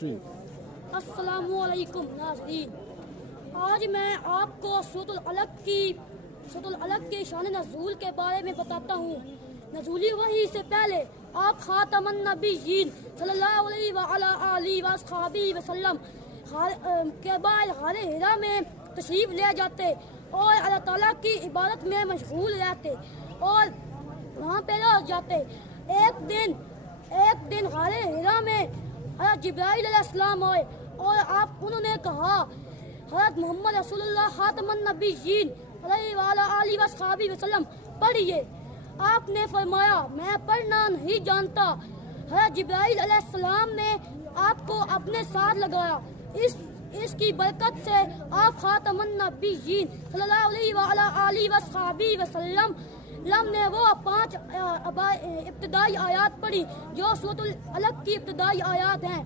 السلام علیکم ناظرین، آج میں آپ کو سورۃ العلق کی شان نزول کے بارے میں بتاتا ہوں۔ نزولی وحی سے پہلے آپ خاتم النبیین صلی اللہ علیہ وآلہ وصحبہ وسلم کے بعد غار حرا میں تشریف لے جاتے اور اللہ تعالیٰ کی عبادت میں مشغول رہتے اور وہاں پہ رہ جاتے۔ ایک دن غار حرا میں حضرت جبرائیل علیہ السلام آئے اور انہوں نے کہا، حضرت محمد رسول اللہ خاتم النبیین علیہ وآلہ وصحبہ وسلم پڑھیے۔ آپ نے فرمایا، میں پڑھنا نہیں جانتا۔ حضرت جبرائیل علیہ السلام نے آپ کو اپنے ساتھ لگایا۔ اس کی برکت سے آپ خاتم النبیین صلی اللہ علیہ وآلہ وصحبہ وسلم نے وہ 5 ابتدائی آیات پڑھی جو سورۃ العلق کی ابتدائی آیات ہیں۔